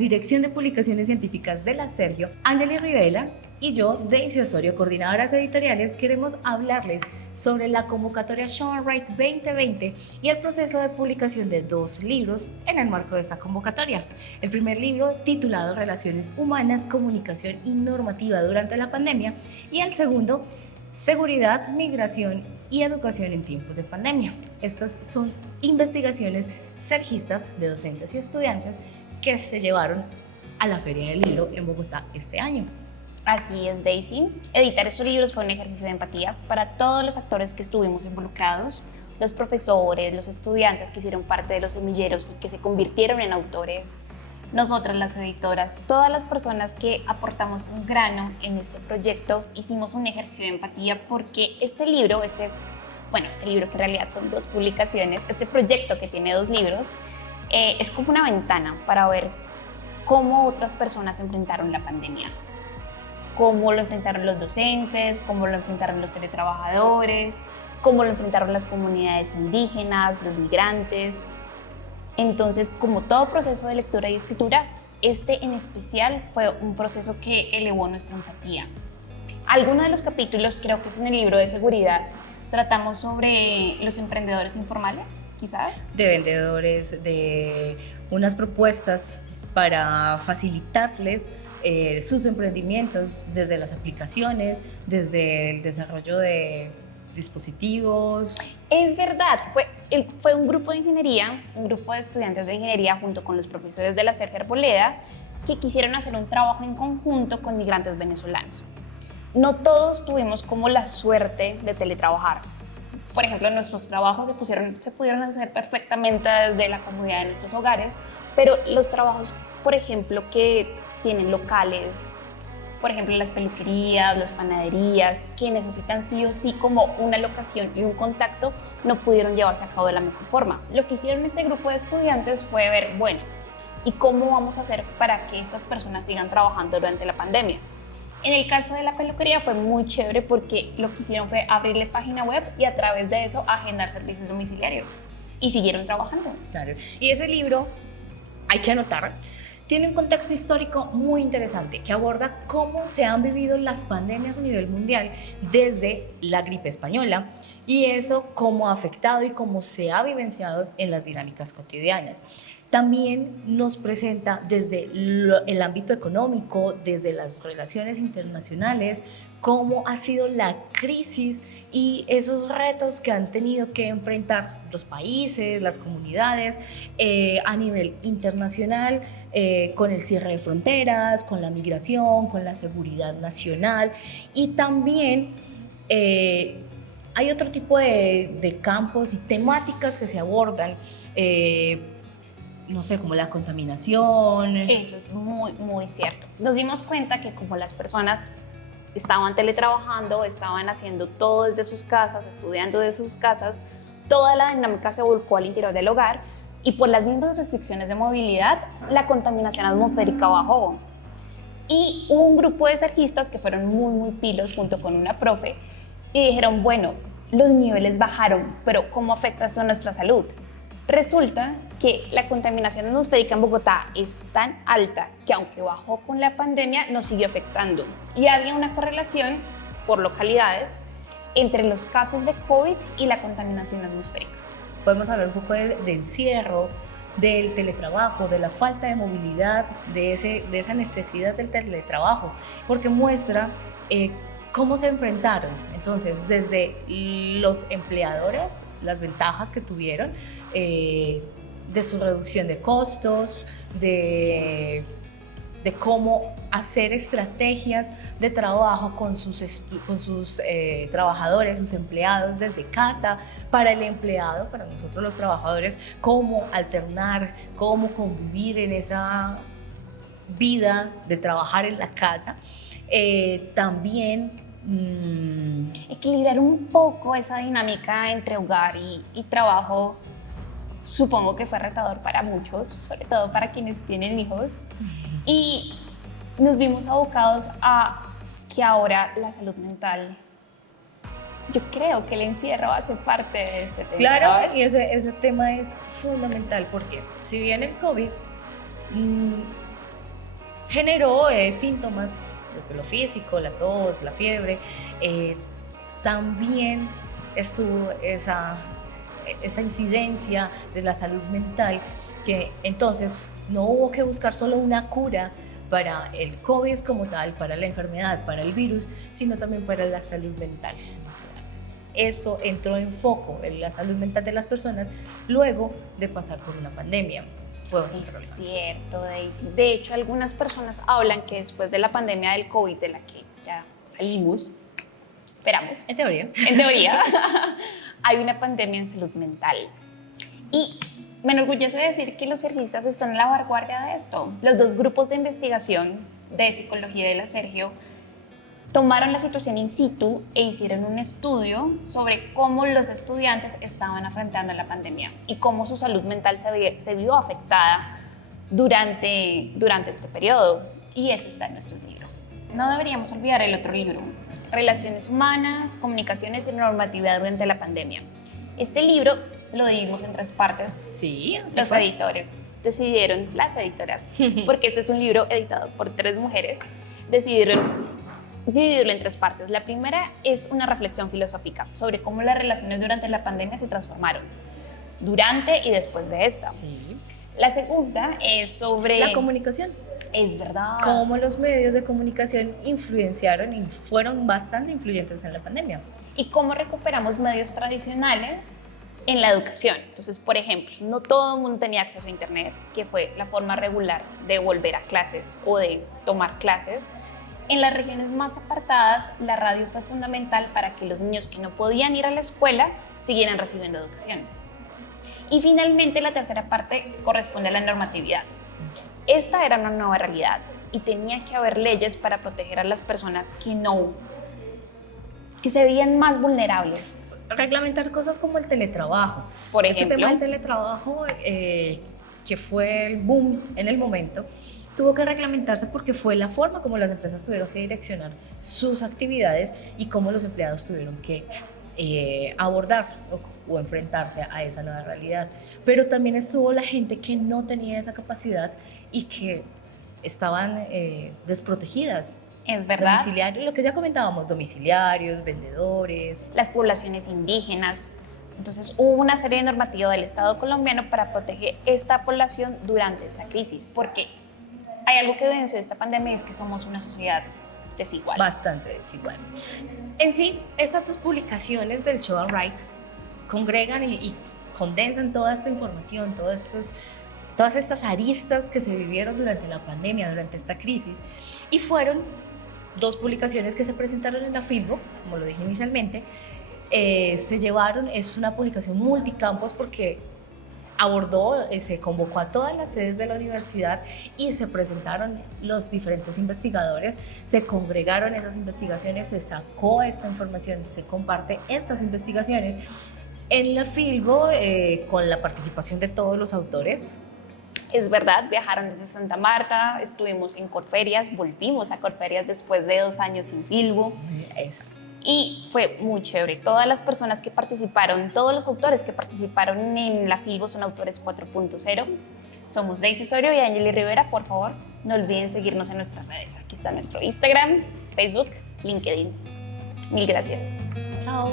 Dirección de Publicaciones Científicas de la Sergio, Angeli Rivela, y yo, Daisy Osorio, coordinadoras editoriales, queremos hablarles sobre la convocatoria Show & Write 2020 y el proceso de publicación de 2 libros en el marco de esta convocatoria. El primer libro, titulado Relaciones Humanas, Comunicación y Normativa durante la Pandemia, y el segundo, Seguridad, Migración y Educación en tiempos de pandemia. Estas son investigaciones sergistas de docentes y estudiantes que se llevaron a la Feria del Libro en Bogotá este año. Así es, Daisy. Editar estos libros fue un ejercicio de empatía para todos los actores que estuvimos involucrados, los profesores, los estudiantes que hicieron parte de los semilleros y que se convirtieron en autores, nosotras las editoras, todas las personas que aportamos un grano en este proyecto, hicimos un ejercicio de empatía porque este libro que en realidad son 2 publicaciones, este proyecto que tiene 2 libros, es como una ventana para ver cómo otras personas enfrentaron la pandemia. Cómo lo enfrentaron los docentes, cómo lo enfrentaron los teletrabajadores, cómo lo enfrentaron las comunidades indígenas, los migrantes. Entonces, como todo proceso de lectura y escritura, este en especial fue un proceso que elevó nuestra empatía. Algunos de los capítulos, creo que es en el libro de seguridad, tratamos sobre los emprendedores informales, quizás. De vendedores, de unas propuestas para facilitarles sus emprendimientos desde las aplicaciones, desde el desarrollo de dispositivos. Es verdad, fue un grupo de ingeniería, un grupo de estudiantes de ingeniería junto con los profesores de la Sergio Arboleda que quisieron hacer un trabajo en conjunto con migrantes venezolanos. No todos tuvimos como la suerte de teletrabajar. Por ejemplo, nuestros trabajos se pudieron hacer perfectamente desde la comodidad de nuestros hogares, pero los trabajos, por ejemplo, que tienen locales, por ejemplo, las peluquerías, las panaderías, que necesitan sí o sí como una locación y un contacto, no pudieron llevarse a cabo de la mejor forma. Lo que hicieron este grupo de estudiantes fue ver, bueno, ¿y cómo vamos a hacer para que estas personas sigan trabajando durante la pandemia? En el caso de la peluquería fue muy chévere porque lo que hicieron fue abrirle página web y a través de eso agendar servicios domiciliarios y siguieron trabajando. Claro. Y ese libro, hay que anotar, tiene un contexto histórico muy interesante que aborda cómo se han vivido las pandemias a nivel mundial desde la gripe española y eso cómo ha afectado y cómo se ha vivenciado en las dinámicas cotidianas. También nos presenta desde el ámbito económico, desde las relaciones internacionales, cómo ha sido la crisis y esos retos que han tenido que enfrentar los países, las comunidades a nivel internacional, con el cierre de fronteras, con la migración, con la seguridad nacional y también hay otro tipo de campos y temáticas que se abordan, no sé, como la contaminación. Eso es muy, muy cierto. Nos dimos cuenta que como las personas estaban teletrabajando, estaban haciendo todo desde sus casas, estudiando desde sus casas, toda la dinámica se volcó al interior del hogar y por las mismas restricciones de movilidad, la contaminación atmosférica bajó. Y hubo un grupo de sergistas que fueron muy, muy pilos junto con una profe y dijeron, bueno, los niveles bajaron, pero ¿cómo afecta esto a nuestra salud? Resulta que la contaminación atmosférica en Bogotá es tan alta que aunque bajó con la pandemia, nos siguió afectando. Y había una correlación por localidades entre los casos de COVID y la contaminación atmosférica. Podemos hablar un poco de encierro, del teletrabajo, de la falta de movilidad, de esa necesidad del teletrabajo, porque muestra cómo se enfrentaron. Entonces, desde los empleadores, las ventajas que tuvieron, de su reducción de costos, de cómo hacer estrategias de trabajo con sus trabajadores, sus empleados desde casa, para el empleado, para nosotros los trabajadores, cómo alternar, cómo convivir en esa vida de trabajar en la casa. También equilibrar un poco esa dinámica entre hogar y trabajo, supongo que fue retador para muchos, sobre todo para quienes tienen hijos, y nos vimos abocados a que ahora la salud mental, yo creo que el encierro va a ser parte de este tema. Claro, ¿sabes? y ese tema es fundamental porque si bien el COVID generó síntomas desde lo físico, la tos, la fiebre. También estuvo esa incidencia de la salud mental, que entonces no hubo que buscar solo una cura para el COVID como tal, para la enfermedad, para el virus, sino también para la salud mental. Eso entró en foco en la salud mental de las personas luego de pasar por una pandemia. Fue bastante Es relevante. cierto, Daisy. De hecho, algunas personas hablan que después de la pandemia del COVID, de la que ya salimos, esperamos, En teoría. en teoría, hay una pandemia en salud mental. Y me enorgullece decir que los sergistas están en la vanguardia de esto. Los dos grupos de investigación de psicología de la Sergio tomaron la situación in situ e hicieron un estudio sobre cómo los estudiantes estaban afrontando la pandemia y cómo su salud mental se vio afectada durante este periodo. Y eso está en nuestros libros. No deberíamos olvidar el otro libro, Relaciones Humanas, Comunicaciones y Normatividad durante la Pandemia. Este libro lo dividimos en 3 partes. Sí, Los editores decidieron, las editoras, porque este es un libro editado por 3 mujeres, decidieron dividirlo en 3 partes. La primera es una reflexión filosófica sobre cómo las relaciones durante la pandemia se transformaron, durante y después de esta. Sí. La segunda es sobre... La comunicación. Es verdad. Cómo los medios de comunicación influenciaron y fueron bastante influyentes en la pandemia. Y cómo recuperamos medios tradicionales en la educación. Entonces, por ejemplo, no todo el mundo tenía acceso a Internet, que fue la forma regular de volver a clases o de tomar clases. En las regiones más apartadas, la radio fue fundamental para que los niños que no podían ir a la escuela siguieran recibiendo educación. Y finalmente, la tercera parte corresponde a la normatividad. Esta era una nueva realidad y tenía que haber leyes para proteger a las personas que se veían más vulnerables. Reglamentar cosas como el teletrabajo. Por Este ejemplo, tema del teletrabajo, que fue el boom en el momento, tuvo que reglamentarse porque fue la forma como las empresas tuvieron que direccionar sus actividades y cómo los empleados tuvieron que abordar o enfrentarse a esa nueva realidad. Pero también estuvo la gente que no tenía esa capacidad y que estaban desprotegidas. es verdad, Domiciliarios, lo que ya comentábamos, domiciliarios, vendedores. las poblaciones indígenas. Entonces hubo una serie de normativas del Estado colombiano para proteger esta población durante esta crisis, porque hay algo que evidenció esta pandemia, es que somos una sociedad desigual. Bastante desigual. En sí, estas 2 publicaciones del Show and Write congregan y condensan toda esta información, todas estas aristas que se vivieron durante la pandemia, durante esta crisis, y fueron 2 publicaciones que se presentaron en la Filbo, como lo dije inicialmente. Se llevaron, es una publicación multicampos porque abordó, se convocó a todas las sedes de la universidad y se presentaron los diferentes investigadores, se congregaron esas investigaciones, se sacó esta información, se comparte estas investigaciones en la Filbo con la participación de todos los autores. Es verdad, viajaron desde Santa Marta, estuvimos en Corferias, volvimos a Corferias después de 2 años sin Filbo. Exacto. Y fue muy chévere. Todas las personas que participaron, todos los autores que participaron en la Filbo son autores 4.0. Somos Daisy Osorio y Angeli Rivera. Por favor, no olviden seguirnos en nuestras redes. Aquí está nuestro Instagram, Facebook, LinkedIn. Mil gracias. Chao.